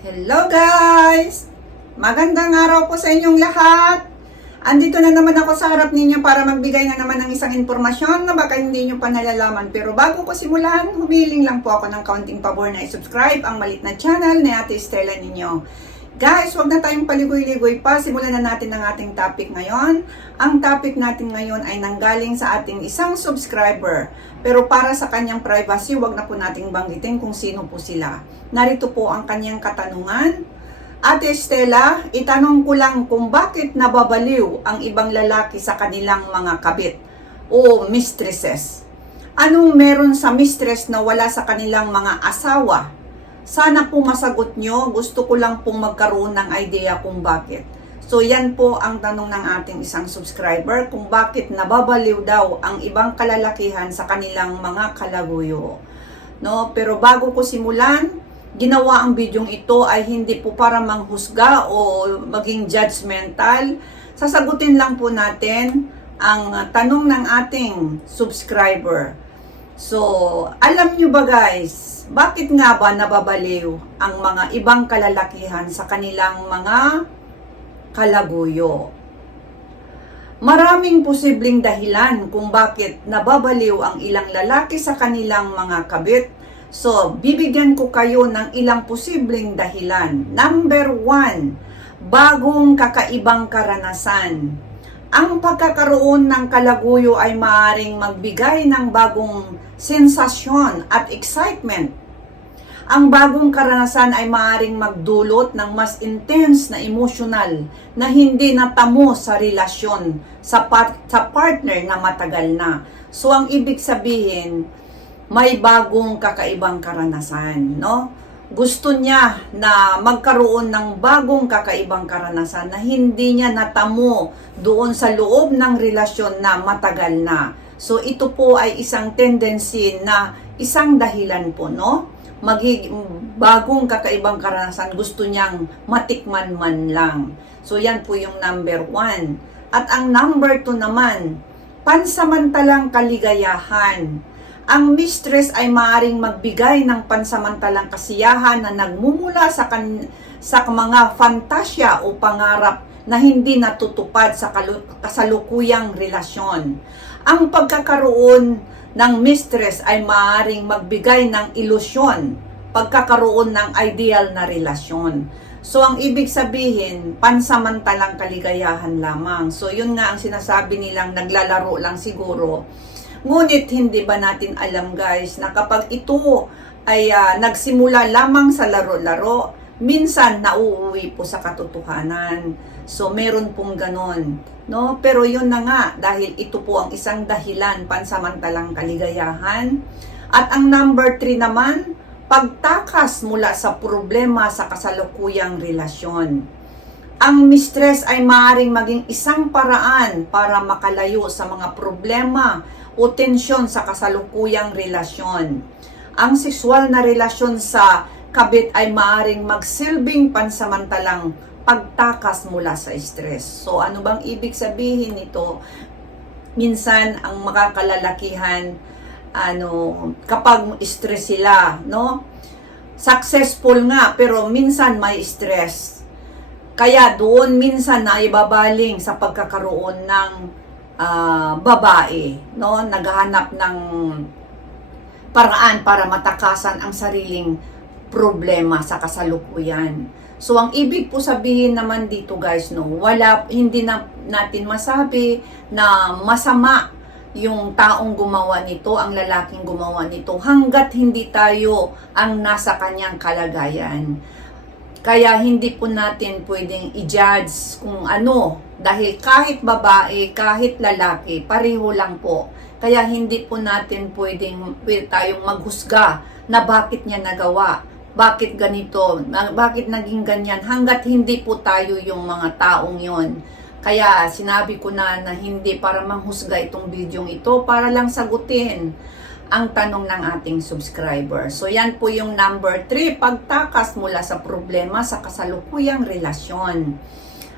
Hello guys! Magandang araw po sa inyong lahat! Andito na naman ako sa harap ninyo para magbigay na naman ng isang impormasyon na baka hindi nyo pa nalalaman. Pero bago ko simulan, humiling lang po ako ng kaunting pabor na i-subscribe ang malit na channel ni Ate Stella ninyo. Guys, wag na tayong paligoy-ligoy pa. Simulan na natin ang ating topic ngayon. Ang topic natin ngayon ay nanggaling sa ating isang subscriber. Pero para sa kanyang privacy, wag na po nating banggitin kung sino po sila. Narito po ang kanyang katanungan. Ate Stella, itanong ko lang kung bakit nababaliw ang ibang lalaki sa kanilang mga kabit o mistresses. Anong meron sa mistress na wala sa kanilang mga asawa? Sana po masagot nyo. Gusto ko lang pong magkaroon ng idea kung bakit. So yan po ang tanong ng ating isang subscriber kung bakit nababaliw daw ang ibang kalalakihan sa kanilang mga kalaguyo. No, pero bago ko simulan, ginawa ang bidyong ito ay hindi po para manghusga o maging judgmental. Sasagutin lang po natin ang tanong ng ating subscriber. So, alam nyo ba guys, bakit nga ba nababaliw ang mga ibang kalalakihan sa kanilang mga kalaguyo? Maraming posibleng dahilan kung bakit nababaliw ang ilang lalaki sa kanilang mga kabit. So, bibigyan ko kayo ng ilang posibleng dahilan. Number one, bagong kakaibang karanasan. Ang pagkakaroon ng kalaguyo ay maaring magbigay ng bagong sensasyon at excitement. Ang bagong karanasan ay maaring magdulot ng mas intense na emosyonal na hindi natamo sa relasyon sa, part, sa partner na matagal na. So ang ibig sabihin, may bagong kakaibang karanasan, no? Gusto niya na magkaroon ng bagong kakaibang karanasan na hindi niya natamo doon sa loob ng relasyon na matagal na. So ito po ay isang tendency na isang dahilan po, no? Magiging bagong kakaibang karanasan, gusto niyang matikman man lang. So yan po yung number one. At ang number two naman, pansamantalang kaligayahan. Ang mistress ay maaring magbigay ng pansamantalang kasiyahan na nagmumula sa, kan- sa mga fantasya o pangarap na hindi natutupad sa kasalukuyang relasyon. Ang pagkakaroon ng mistress ay maaaring magbigay ng ilusyon, pagkakaroon ng ideal na relasyon. So, ang ibig sabihin, pansamantalang kaligayahan lamang. So, yun nga ang sinasabi nilang naglalaro lang siguro. Ngunit hindi ba natin alam guys na kapag ito ay ah, nagsimula lamang sa laro-laro, minsan nauuwi po sa katotohanan. So meron pong ganon. No? Pero yun na nga, dahil ito po ang isang dahilan pansamantalang kaligayahan. At ang number three naman, pagtakas mula sa problema sa kasalukuyang relasyon. Ang mistress ay maaaring maging isang paraan para makalayo sa mga problema o tensyon sa kasalukuyang relasyon. Ang sexual na relasyon sa kabit ay maaaring magsilbing pansamantalang pagtakas mula sa stress. So ano bang ibig sabihin nito? Minsan ang makakalalakihan ano kapag stress sila, no? Successful nga pero minsan may stress. Kaya doon minsan na ibabaling sa pagkakaroon ng ah, babae, no? Naghahanap ng paraan para matakasan ang sariling problema sa kasalukuyan. So ang ibig po sabihin naman dito guys no, wala hindi na natin masabi na masama yung taong gumawa nito, ang lalaking gumawa nito hanggat hindi tayo ang nasa kanyang kalagayan. Kaya hindi po natin pwedeng i-judge kung ano dahil kahit babae, kahit lalaki, pareho lang po. Kaya hindi po natin pwedeng pwede tayong maghusga na bakit niya nagawa bakit ganito, bakit naging ganyan, hanggat hindi po tayo yung mga taong yon. Kaya sinabi ko na na hindi para manghusga itong bidyong ito, para lang sagutin ang tanong ng ating subscriber. So yan po yung number 3, pagtakas mula sa problema sa kasalukuyang relasyon.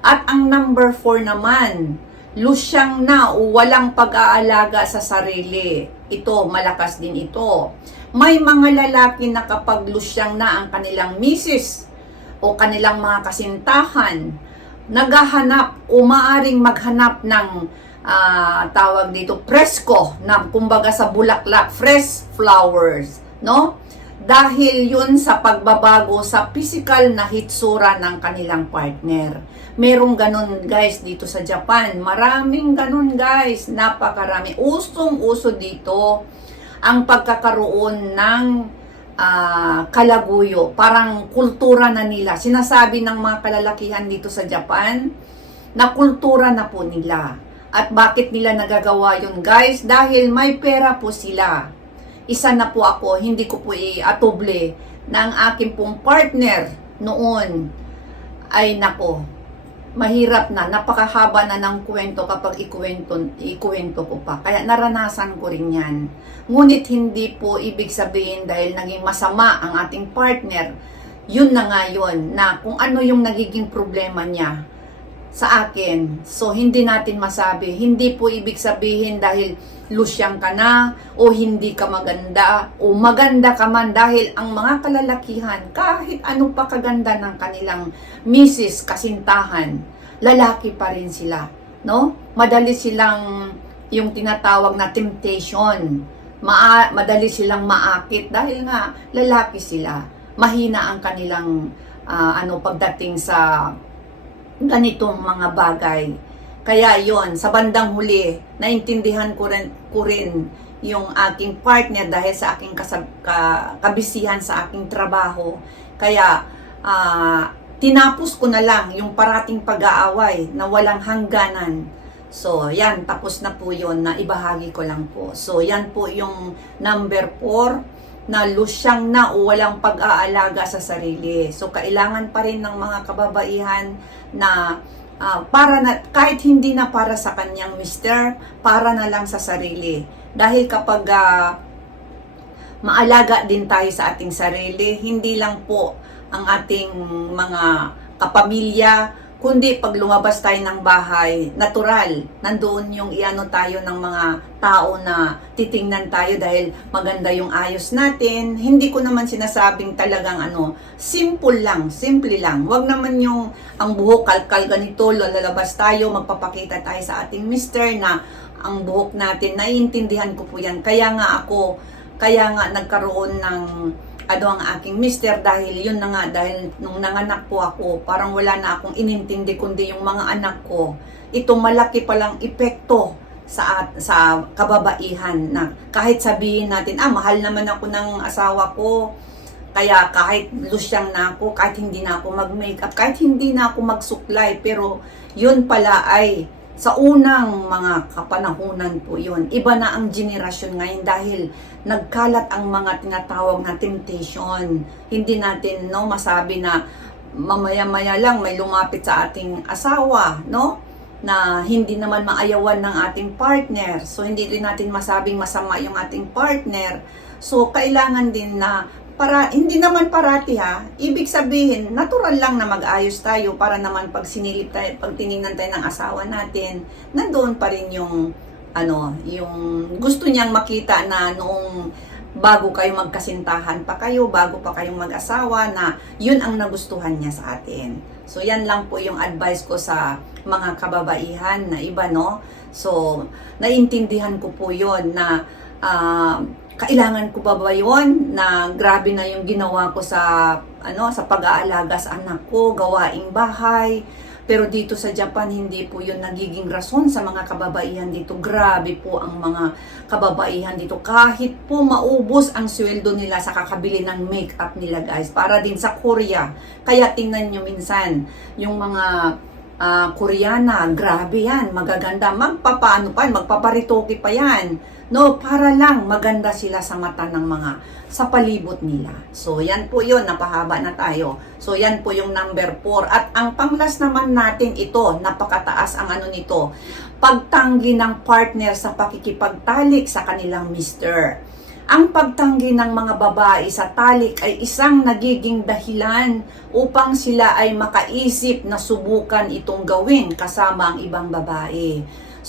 At ang number 4 naman, lusyang na o walang pag-aalaga sa sarili. Ito, malakas din ito. May mga lalaki na kapag lusyang na ang kanilang misis, o kanilang mga kasintahan naghahanap o maaring maghanap ng ah, tawag dito presko na kumbaga sa bulaklak fresh flowers no dahil yun sa pagbabago sa physical na hitsura ng kanilang partner. Merong ganun guys dito sa Japan. Maraming ganun guys. Napakarami. Usong-uso dito ang pagkakaroon ng ah, kalaguyo. Parang kultura na nila. Sinasabi ng mga kalalakihan dito sa Japan na kultura na po nila. At bakit nila nagagawa yun guys? Dahil may pera po sila isa na po ako, hindi ko po i-atuble na ang aking pong partner noon ay nako, mahirap na, napakahaba na ng kwento kapag ikuwento, ikuwento ko pa. Kaya naranasan ko rin yan. Ngunit hindi po ibig sabihin dahil naging masama ang ating partner, yun na nga yun, na kung ano yung nagiging problema niya sa akin. So, hindi natin masabi. Hindi po ibig sabihin dahil lusyang ka na o hindi ka maganda o maganda ka man dahil ang mga kalalakihan kahit ano pa kaganda ng kanilang misis kasintahan lalaki pa rin sila no madali silang yung tinatawag na temptation Ma madali silang maakit dahil nga lalaki sila mahina ang kanilang ah, ano pagdating sa ganitong mga bagay kaya yon sa bandang huli, naintindihan ko rin, ko rin yung aking partner dahil sa aking kasab, ka, kabisihan sa aking trabaho. Kaya ah, tinapos ko na lang yung parating pag-aaway na walang hangganan. So, yan, tapos na po yon na ibahagi ko lang po. So, yan po yung number 4 na lusyang na o walang pag-aalaga sa sarili. So, kailangan pa rin ng mga kababaihan na Ah, para na kahit hindi na para sa kanyang mister, para na lang sa sarili. Dahil kapag ah, maalaga din tayo sa ating sarili, hindi lang po ang ating mga kapamilya, kundi pag lumabas tayo ng bahay, natural, nandoon yung iano tayo ng mga tao na titingnan tayo dahil maganda yung ayos natin. Hindi ko naman sinasabing talagang ano, simple lang, simple lang. Huwag naman yung ang buhok kalkal ganito, lalabas tayo, magpapakita tayo sa ating mister na ang buhok natin, naiintindihan ko po yan. Kaya nga ako, kaya nga nagkaroon ng ano ang aking mister dahil yun na nga dahil nung nanganak po ako parang wala na akong inintindi kundi yung mga anak ko. Ito malaki palang epekto sa sa kababaihan na kahit sabihin natin ah mahal naman ako ng asawa ko kaya kahit lusyang na ako kahit hindi na ako mag-makeup kahit hindi na ako magsuklay pero yun pala ay sa unang mga kapanahunan po yun. Iba na ang generasyon ngayon dahil nagkalat ang mga tinatawag na temptation. Hindi natin no masabi na mamaya-maya lang may lumapit sa ating asawa, no? Na hindi naman maayawan ng ating partner. So hindi rin natin masabing masama yung ating partner. So kailangan din na para hindi naman parati ha. Ibig sabihin, natural lang na mag-ayos tayo para naman pag sinilip tayo, pag tiningnan tayo ng asawa natin, nandoon pa rin yung ano, yung gusto niyang makita na noong bago kayo magkasintahan pa kayo, bago pa kayong mag-asawa na yun ang nagustuhan niya sa atin. So yan lang po yung advice ko sa mga kababaihan na iba no. So naintindihan ko po yon na ah, kailangan ko ba ba yun na grabe na yung ginawa ko sa ano sa pag-aalaga sa anak ko, gawaing bahay. Pero dito sa Japan, hindi po yun nagiging rason sa mga kababaihan dito. Grabe po ang mga kababaihan dito. Kahit po maubos ang sweldo nila sa kakabili ng makeup nila guys. Para din sa Korea. Kaya tingnan nyo minsan, yung mga ah, Koreana, grabe yan, magaganda. Magpapaano pa, magpaparitoke pa yan. No, para lang maganda sila sa mata ng mga sa palibot nila. So, yan po yun, napahaba na tayo. So, yan po yung number 4. At ang panglas naman natin ito, napakataas ang ano nito, pagtanggi ng partner sa pakikipagtalik sa kanilang mister. Ang pagtanggi ng mga babae sa talik ay isang nagiging dahilan upang sila ay makaisip na subukan itong gawin kasama ang ibang babae.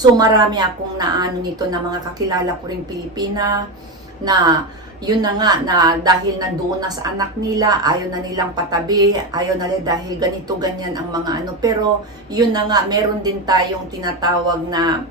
So marami akong naano nito na mga kakilala ko ring Pilipina na yun na nga na dahil nandoon na sa anak nila, ayaw na nilang patabi, ayaw na nila dahil ganito ganyan ang mga ano. Pero yun na nga, meron din tayong tinatawag na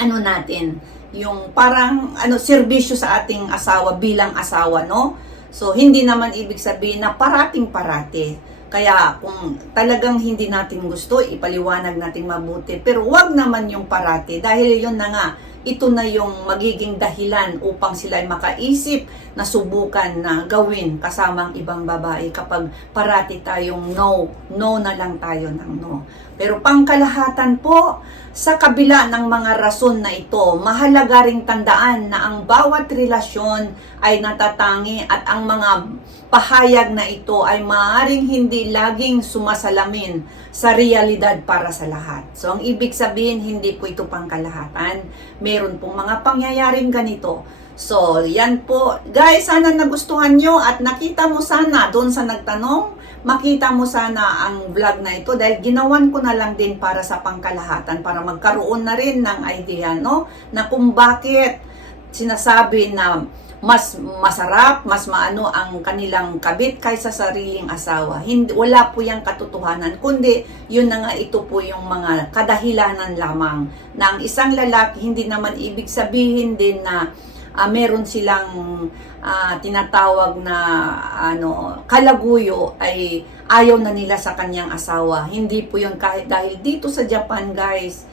ano natin, yung parang ano serbisyo sa ating asawa bilang asawa, no? So hindi naman ibig sabihin na parating parati. Kaya kung talagang hindi natin gusto, ipaliwanag natin mabuti. Pero wag naman yung parati dahil yun na nga, ito na yung magiging dahilan upang sila ay makaisip na subukan na gawin kasama ang ibang babae kapag parati tayong no, no na lang tayo ng no. Pero pangkalahatan po, sa kabila ng mga rason na ito, mahalaga ring tandaan na ang bawat relasyon ay natatangi at ang mga pahayag na ito ay maaaring hindi laging sumasalamin sa realidad para sa lahat. So, ang ibig sabihin, hindi po ito pangkalahatan. Meron pong mga pangyayaring ganito. So, yan po. Guys, sana nagustuhan nyo at nakita mo sana doon sa nagtanong, makita mo sana ang vlog na ito dahil ginawan ko na lang din para sa pangkalahatan para magkaroon na rin ng idea, no? Na kung bakit sinasabi na mas masarap, mas maano ang kanilang kabit kaysa sariling asawa. Hindi, wala po yung katotohanan, kundi yun na nga ito po yung mga kadahilanan lamang na ang isang lalaki hindi naman ibig sabihin din na ah, meron silang ah, tinatawag na ano kalaguyo ay ayaw na nila sa kanyang asawa. Hindi po yun kahit dahil dito sa Japan guys,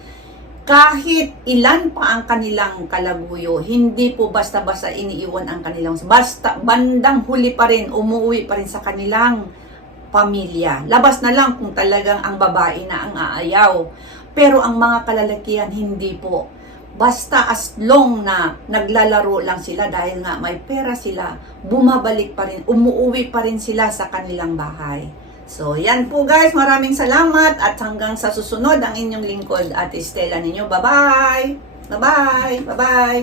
kahit ilan pa ang kanilang kalaguyo, hindi po basta-basta iniiwan ang kanilang basta bandang huli pa rin, umuwi pa rin sa kanilang pamilya. Labas na lang kung talagang ang babae na ang aayaw. Pero ang mga kalalakihan hindi po. Basta as long na naglalaro lang sila dahil nga may pera sila, bumabalik pa rin, umuwi pa rin sila sa kanilang bahay. So, yan po guys. Maraming salamat at hanggang sa susunod ang inyong lingkod at Stella ninyo. Bye-bye! Bye-bye! Bye-bye!